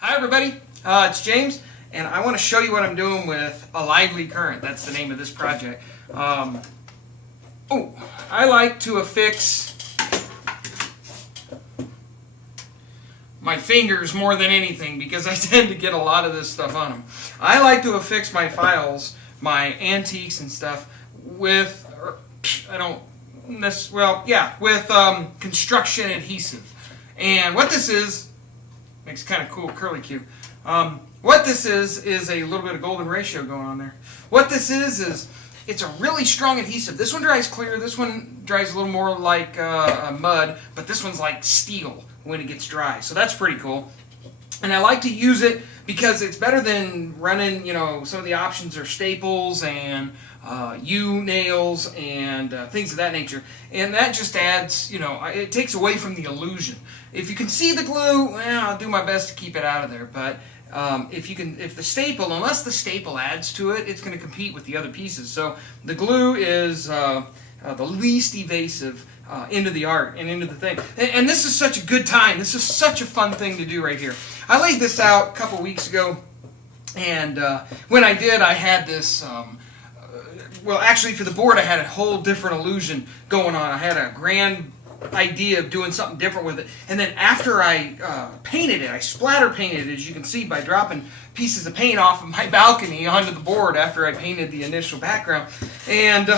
Hi everybody, it's James, and I want to show you what I'm doing with a lively current. That's the name of this project. I like to affix my fingers more than anything because I tend to get a lot of this stuff on them. I like to affix my files, my antiques and stuff with, construction adhesive. And what this is, makes kind of cool curly Q. What this is a little bit of golden ratio going on there. What this is it's a really strong adhesive. This one dries clear. This one dries a little more like mud, but this one's like steel when it gets dry. So that's pretty cool. And I like to use it because it's better than running, some of the options are staples and U-nails and things of that nature. And that just adds, it takes away from the illusion. If you can see the glue, well, I'll do my best to keep it out of there. But if the staple, unless the staple adds to it, it's going to compete with the other pieces. So the glue is the least evasive into the art and into the thing. And this is such a good time. This is such a fun thing to do right here. I laid this out a couple weeks ago, and when I did, I had this. Well, actually, for the board, I had a whole different illusion going on. I had a grand idea of doing something different with it. And then after I painted it, I splatter painted it, as you can see, by dropping pieces of paint off of my balcony onto the board after I painted the initial background. And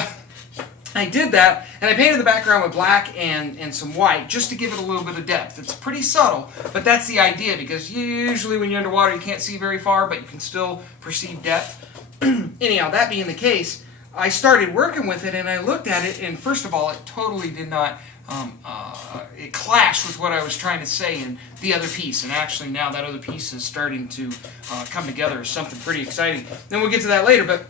I did that, and I painted the background with black and some white just to give it a little bit of depth. It's pretty subtle, but that's the idea, because usually when you're underwater you can't see very far, but you can still perceive depth. Anyhow, that being the case, I started working with it, and I looked at it, and first of all, it totally did not, it clashed with what I was trying to say in the other piece, and actually now that other piece is starting to come together as something pretty exciting. Then we'll get to that later, but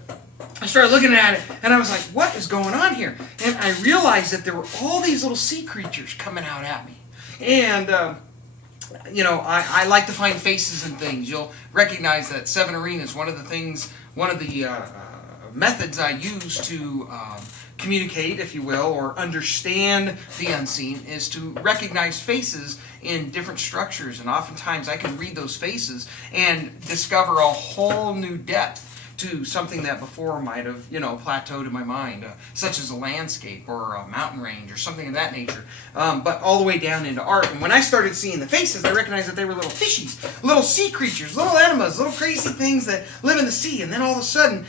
I started looking at it, and I was like, what is going on here? And I realized that there were all these little sea creatures coming out at me. And, I like to find faces and things. You'll recognize that 7Arenas, one of the methods I use to communicate, if you will, or understand the unseen, is to recognize faces in different structures. And oftentimes I can read those faces and discover a whole new depth to something that before might have, plateaued in my mind, such as a landscape or a mountain range or something of that nature, but all the way down into art. And when I started seeing the faces, I recognized that they were little fishies, little sea creatures, little enemas, little crazy things that live in the sea. And then all of a sudden,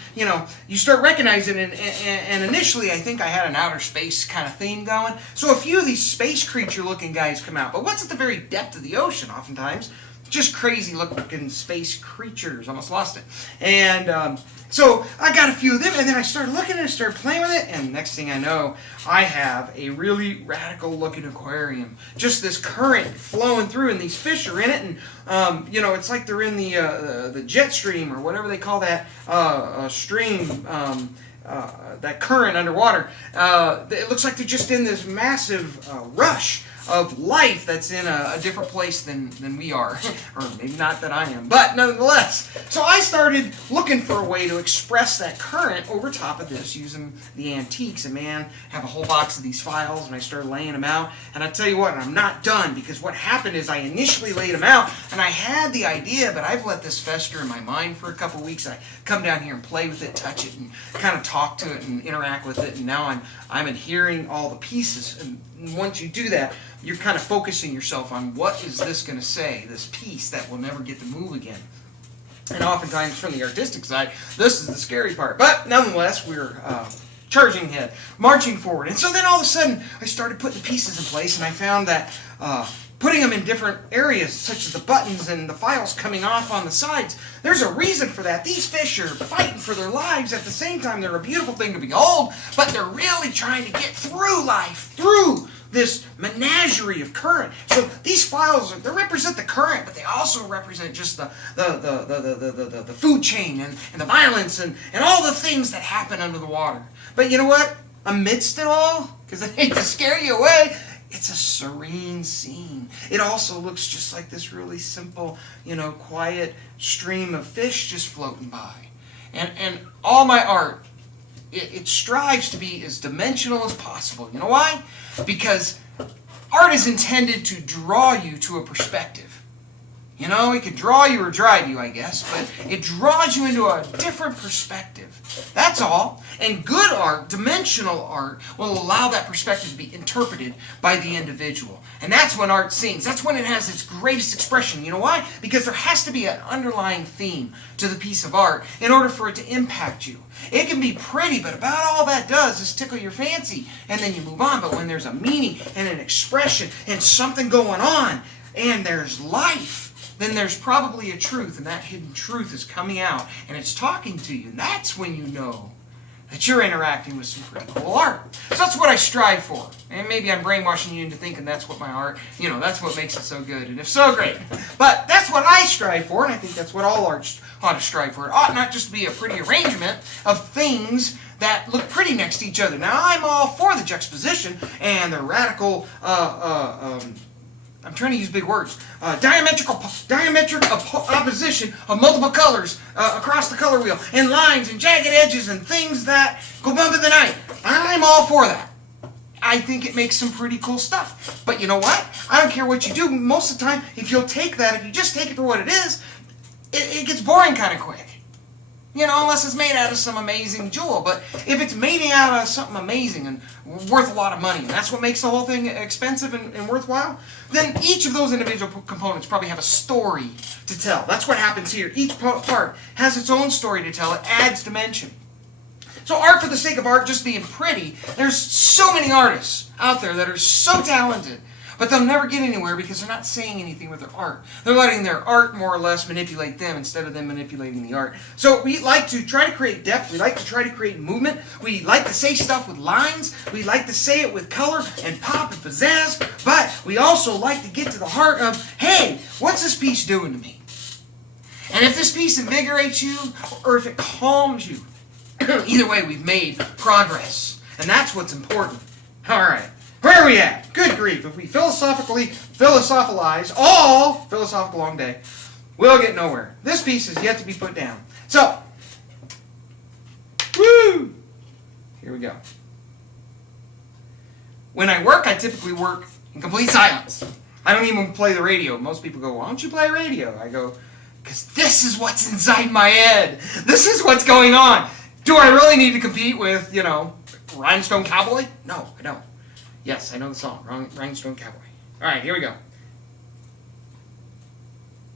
you start recognizing it, and initially I think I had an outer space kind of theme going. So a few of these space creature looking guys come out. But what's at the very depth of the ocean oftentimes? Just crazy looking space creatures. Almost lost it. And so I got a few of them, and then I started looking at it, started playing with it, and next thing I know, I have a really radical looking aquarium. Just this current flowing through, and these fish are in it, and it's like they're in the jet stream, or whatever they call that stream, that current underwater. It looks like they're just in this massive rush of life that's in a different place than we are. Or maybe not that I am, but nonetheless. So I started looking for a way to express that current over top of this using the antiques. And man, I have a whole box of these files, and I started laying them out. And I tell you what, I'm not done, because what happened is I initially laid them out, and I had the idea, but I've let this fester in my mind for a couple weeks. I come down here and play with it, touch it, and kind of talk to it and interact with it. And now I'm adhering all the pieces. And once you do that, you're kind of focusing yourself on what is this going to say, this piece that will never get to move again. And oftentimes from the artistic side, this is the scary part. But nonetheless, we're charging ahead, marching forward. And so then all of a sudden, I started putting the pieces in place, and I found that putting them in different areas, such as the buttons and the files coming off on the sides, there's a reason for that. These fish are fighting for their lives. At the same time, they're a beautiful thing to behold, but they're really trying to get through life, through this menagerie of current. So these files, they represent the current, but they also represent just the food chain and the violence and all the things that happen under the water. But you know what? Amidst it all, because I hate to scare you away, it's a serene scene. It also looks just like this really simple, quiet stream of fish just floating by. And all my art, it strives to be as dimensional as possible. You know why? Because art is intended to draw you to a perspective. You know, it could draw you or drive you, I guess, but it draws you into a different perspective. That's all. And good art, dimensional art, will allow that perspective to be interpreted by the individual. And that's when art sings. That's when it has its greatest expression. You know why? Because there has to be an underlying theme to the piece of art in order for it to impact you. It can be pretty, but about all that does is tickle your fancy, and then you move on. But when there's a meaning and an expression and something going on, and there's life, then there's probably a truth, and that hidden truth is coming out, and it's talking to you. And that's when you know that you're interacting with some pretty cool art. So that's what I strive for. And maybe I'm brainwashing you into thinking that's what my art, that's what makes it so good. And if so, great. But that's what I strive for, and I think that's what all art ought to strive for. It ought not just to be a pretty arrangement of things that look pretty next to each other. Now, I'm all for the juxtaposition and the radical I'm trying to use big words. Diametric opposition of multiple colors across the color wheel, and lines and jagged edges and things that go bump in the night. I'm all for that. I think it makes some pretty cool stuff. But you know what? I don't care what you do. Most of the time, if you just take it for what it is, it gets boring kind of quick. Unless it's made out of some amazing jewel. But if it's made out of something amazing and worth a lot of money, and that's what makes the whole thing expensive and worthwhile, then each of those individual components probably have a story to tell. That's what happens here. Each part has its own story to tell. It adds dimension. So art for the sake of art just being pretty, there's so many artists out there that are so talented, but they'll never get anywhere because they're not saying anything with their art. They're letting their art more or less manipulate them instead of them manipulating the art. So we like to try to create depth. We like to try to create movement. We like to say stuff with lines. We like to say it with color and pop and pizzazz. But we also like to get to the heart of, hey, what's this piece doing to me? And if this piece invigorates you or if it calms you, either way, we've made progress. And that's what's important. All right. Where are we at? Good grief. If we philosophilize all philosophical long day, we'll get nowhere. This piece is yet to be put down. So, woo! Here we go. When I work, I typically work in complete silence. I don't even play the radio. Most people go, why don't you play radio? I go, because this is what's inside my head. This is what's going on. Do I really need to compete with, Rhinestone Cowboy? No, I don't. Yes, I know the song, Rhinestone Cowboy. All right, here we go.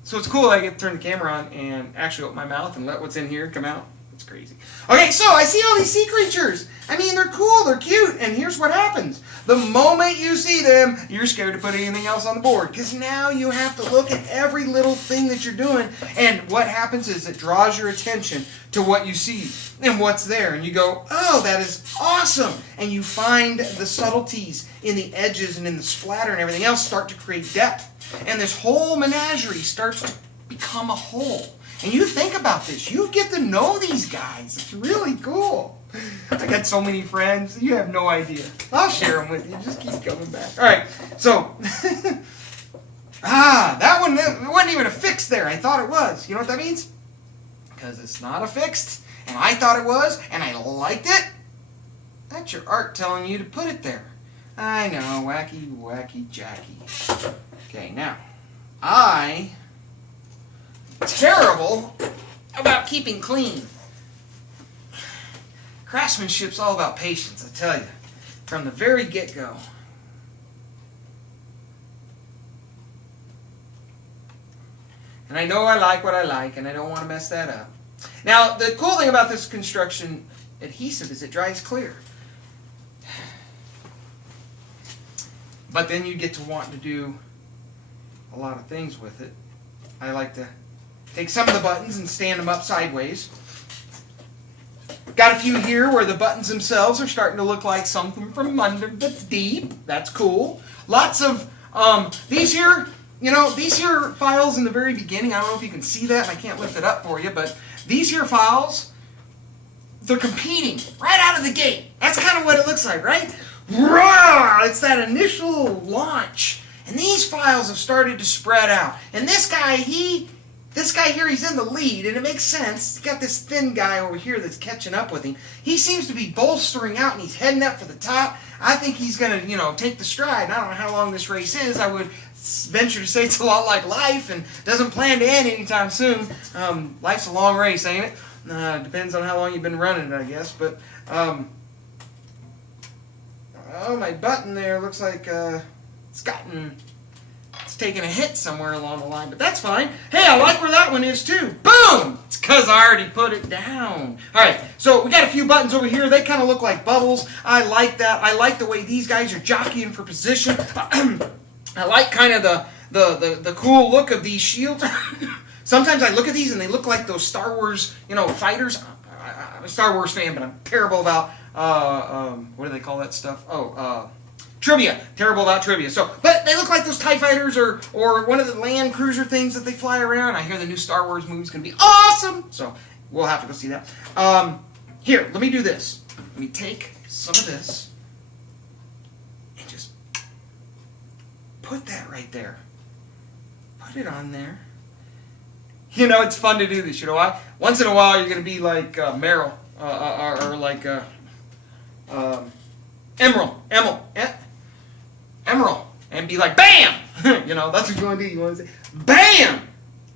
So it's cool I get to turn the camera on and actually open my mouth and let what's in here come out. It's crazy. Okay, so I see all these sea creatures. I mean, they're cool, they're cute, and here's what happens. The moment you see them, you're scared to put anything else on the board, because now you have to look at every little thing that you're doing, and what happens is it draws your attention to what you see and what's there, and you go, oh, that is awesome, and you find the subtleties in the edges and in the splatter and everything else start to create depth, and this whole menagerie starts to become a whole. And you think about this. You get to know these guys. It's really cool. I got so many friends. You have no idea. I'll share them with you. Just keep coming back. All right. So, that one wasn't even affixed there. I thought it was. You know what that means? Because it's not affixed, and I thought it was, and I liked it. That's your art telling you to put it there. I know. Wacky, wacky, jacky. Okay, now, terrible about keeping clean. Craftsmanship's all about patience, I tell you, from the very get-go. And I know I like what I like, and I don't want to mess that up. Now, the cool thing about this construction adhesive is it dries clear. But then you get to want to do a lot of things with it. I like to take some of the buttons and stand them up sideways. Got a few here where the buttons themselves are starting to look like something from under the deep. That's cool. Lots of these here files in the very beginning. I don't know if you can see that. I can't lift it up for you, but these here files, they're competing right out of the gate. That's kind of what it looks like, right? Roar! It's that initial launch. And these files have started to spread out. And this guy here, he's in the lead, and it makes sense. He's got this thin guy over here that's catching up with him. He seems to be bolstering out, and he's heading up for the top. I think he's going to, take the stride. I don't know how long this race is. I would venture to say it's a lot like life and doesn't plan to end anytime soon. Life's a long race, ain't it? Depends on how long you've been running it, I guess. But, oh, my button there looks like it's taking a hit somewhere along the line, but that's fine. Hey, I like where that one is too. Boom! It's because I already put it down. All right, so we got a few buttons over here. They kind of look like bubbles. I like that. I like the way these guys are jockeying for position. I like kind of the cool look of these shields. Sometimes I look at these and they look like those Star Wars, fighters. I'm a Star Wars fan, but I'm terrible about what do they call that stuff? Trivia. Terrible about trivia. But they look like those TIE fighters or one of the land cruiser things that they fly around. I hear the new Star Wars movie's going to be awesome. So we'll have to go see that. Here, let me do this. Let me take some of this and just put that right there. Put it on there. It's fun to do this. You know why? Once in a while, you're going to be like Meryl or like Emerald, and be like, bam! That's what you want to do. You want to say, bam!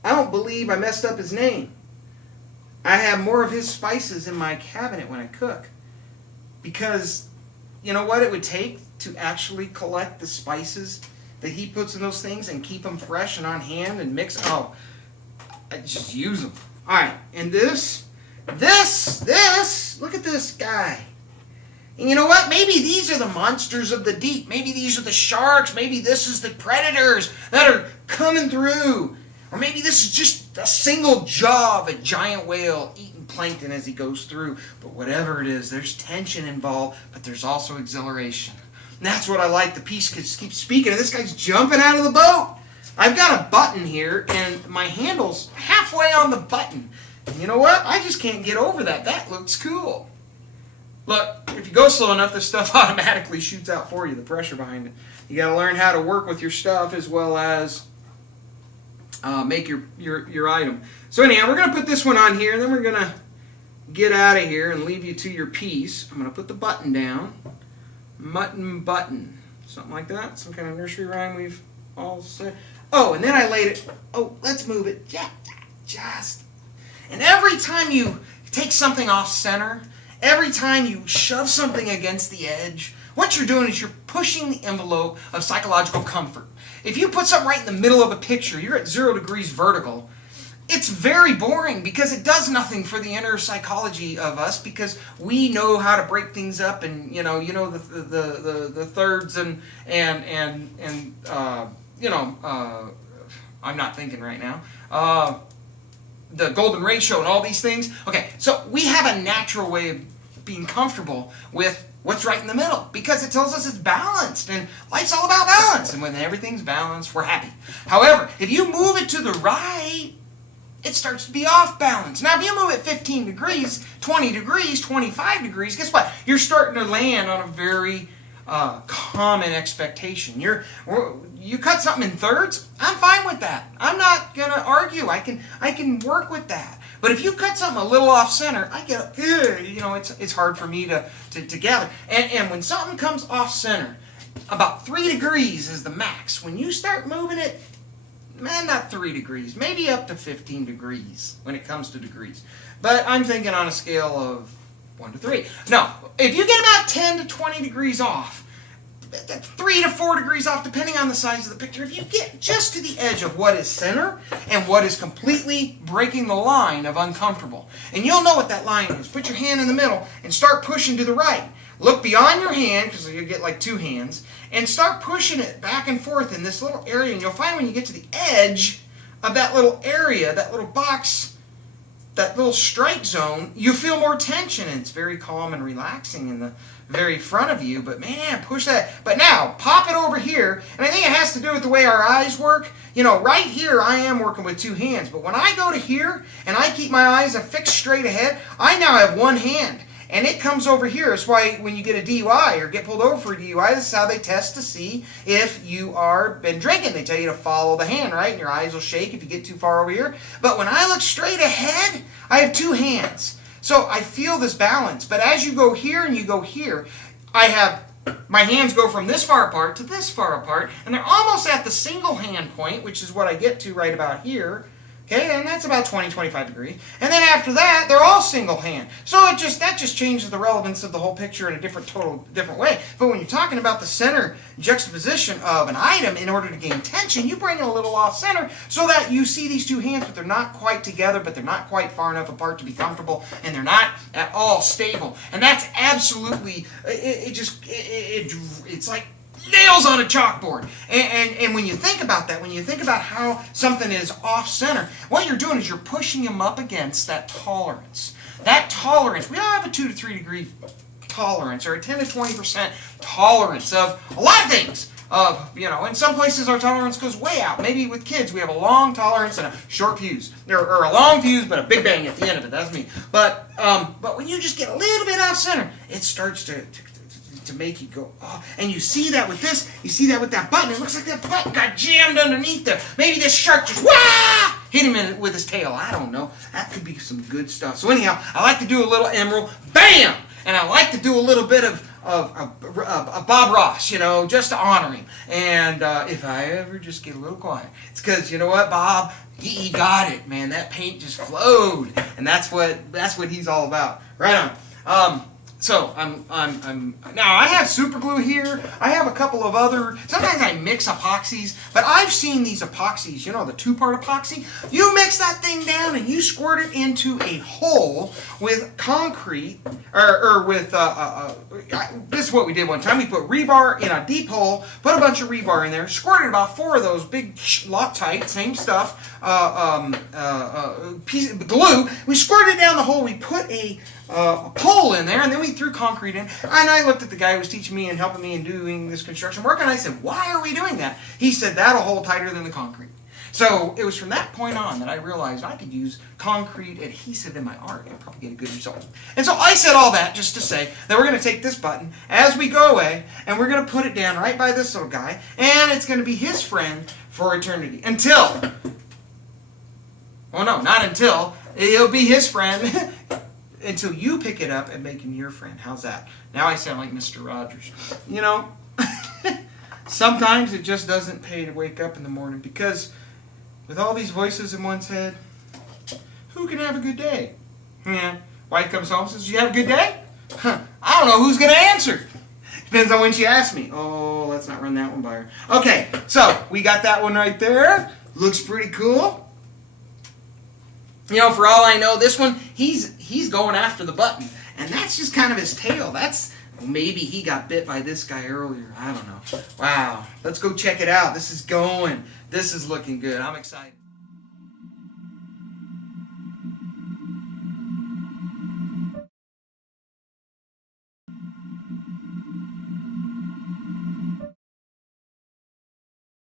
I don't believe I messed up his name. I have more of his spices in my cabinet when I cook. Because, you know what it would take to actually collect the spices that he puts in those things and keep them fresh and on hand and mix? Oh, I just use them. All right, and this, look at this guy. And you know what? Maybe these are the monsters of the deep. Maybe these are the sharks. Maybe this is the predators that are coming through. Or maybe this is just a single jaw of a giant whale eating plankton as he goes through. But whatever it is, there's tension involved, but there's also exhilaration. And that's what I like. The piece keeps speaking, and this guy's jumping out of the boat. I've got a button here, and my handle's halfway on the button. And you know what? I just can't get over that. That looks cool. Look, if you go slow enough, this stuff automatically shoots out for you, the pressure behind it. You got to learn how to work with your stuff as well as make your item. So anyhow, we're going to put this one on here, and then we're going to get out of here and leave you to your piece. I'm going to put the button down. Mutton button. Something like that. Some kind of nursery rhyme we've all said. Oh, and then I laid it. Oh, let's move it. Just. And every time you take something off center, every time you shove something against the edge, what you're doing is you're pushing the envelope of psychological comfort. If you put something right in the middle of a picture, you're at 0 degrees vertical. It's very boring because it does nothing for the inner psychology of us because we know how to break things up and the thirds and I'm not thinking right now. The golden ratio and all these things. Okay, so we have a natural way of being comfortable with what's right in the middle because it tells us it's balanced, and life's all about balance, and when everything's balanced, we're happy. However, if you move it to the right, it starts to be off balance. Now, if you move it 15 degrees, 20 degrees, 25 degrees, guess what? You're starting to land on a very common expectation. You cut something in thirds, I'm fine with that. I'm not going to argue. I can work with that. But if you cut something a little off center, I get it's hard for me to gather. And when something comes off center, about 3 degrees is the max. When you start moving it, not 3 degrees, maybe up to 15 degrees when it comes to degrees. But I'm thinking on a scale of 1 to 3. No, if you get about 10 to 20 degrees off, 3 to 4 degrees off, depending on the size of the picture, if you get just to the edge of what is center and what is completely breaking the line of uncomfortable, and you'll know what that line is. Put your hand in the middle and start pushing to the right. Look beyond your hand, because you'll get like 2 hands, and start pushing it back and forth in this little area, and you'll find when you get to the edge of that little area, that little box, that little strike zone, you feel more tension, and it's very calm and relaxing in the very front of you. But man, push that. But now, pop it over here, and I think it has to do with the way our eyes work. Right here, I am working with 2 hands, but when I go to here, and I keep my eyes affixed straight ahead, I now have 1 hand. And it comes over here. That's why when you get a DUI or get pulled over for a DUI, this is how they test to see if you are been drinking. They tell you to follow the hand, right? And your eyes will shake if you get too far over here. But when I look straight ahead, I have 2 hands. So I feel this balance. But as you go here and you go here, I have my hands go from this far apart to this far apart, and they're almost at the single hand point, which is what I get to right about here. Okay, and that's about 20, 25 degrees. And then after that, they're all single hand. So that just changes the relevance of the whole picture in a different way. But when you're talking about the center juxtaposition of an item, in order to gain tension, you bring it a little off center so that you see these two hands, but they're not quite together, but they're not quite far enough apart to be comfortable, and they're not at all stable. And that's absolutely, it's like nails on a chalkboard. And when you think about that, when you think about how something is off center, what you're doing is you're pushing them up against that tolerance. That tolerance, we all have a 2 to 3 degree tolerance, or a 10 to 20% tolerance of a lot of things. In some places our tolerance goes way out. Maybe with kids we have a long tolerance and a short fuse, or a long fuse but a big bang at the end of it. That's me. But when you just get a little bit off center, it starts to make you go, oh. And you see that with this, you see that with that button. It looks like that button got jammed underneath there. Maybe this shark just hit him with his tail. I don't know. That could be some good stuff. So anyhow, I like to do a little emerald, bam! And I like to do a little bit of Bob Ross, just to honor him. And if I ever just get a little quiet, it's because, you know what, Bob, he got it, man. That paint just flowed, and that's what he's all about. Right on. So I'm now I have super glue here. I have a couple of other. Sometimes I mix epoxies, but I've seen these epoxies. The 2-part epoxy. You mix that thing down and you squirt it into a hole with concrete, or with this is what we did one time. We put rebar in a deep hole, put a bunch of rebar in there, squirted about 4 of those big Loctite, same stuff, piece of glue. We squirted it down the hole. We put a pole in there, and then we threw concrete in. And I looked at the guy who was teaching me and helping me in doing this construction work, and I said, "Why are we doing that?" He said, "That'll hold tighter than the concrete." So it was from that point on that I realized I could use concrete adhesive in my art and probably get a good result. And so I said all that just to say that we're going to take this button as we go away, and we're going to put it down right by this little guy, and it's going to be his friend for eternity. Until, well, no, not until, it'll be his friend until you pick it up and make him your friend. How's that? Now I sound like Mr. Rogers. Sometimes it just doesn't pay to wake up in the morning, because with all these voices in one's head, who can have a good day? Yeah. Wife comes home and says, "You have a good day?" I don't know who's going to answer. Depends on when she asks me. Oh, let's not run that one by her. Okay, so we got that one right there. Looks pretty cool. For all I know, this one, he's going after the button. And that's just kind of his tail. Maybe he got bit by this guy earlier. I don't know. Wow. Let's go check it out. This is looking good. I'm excited.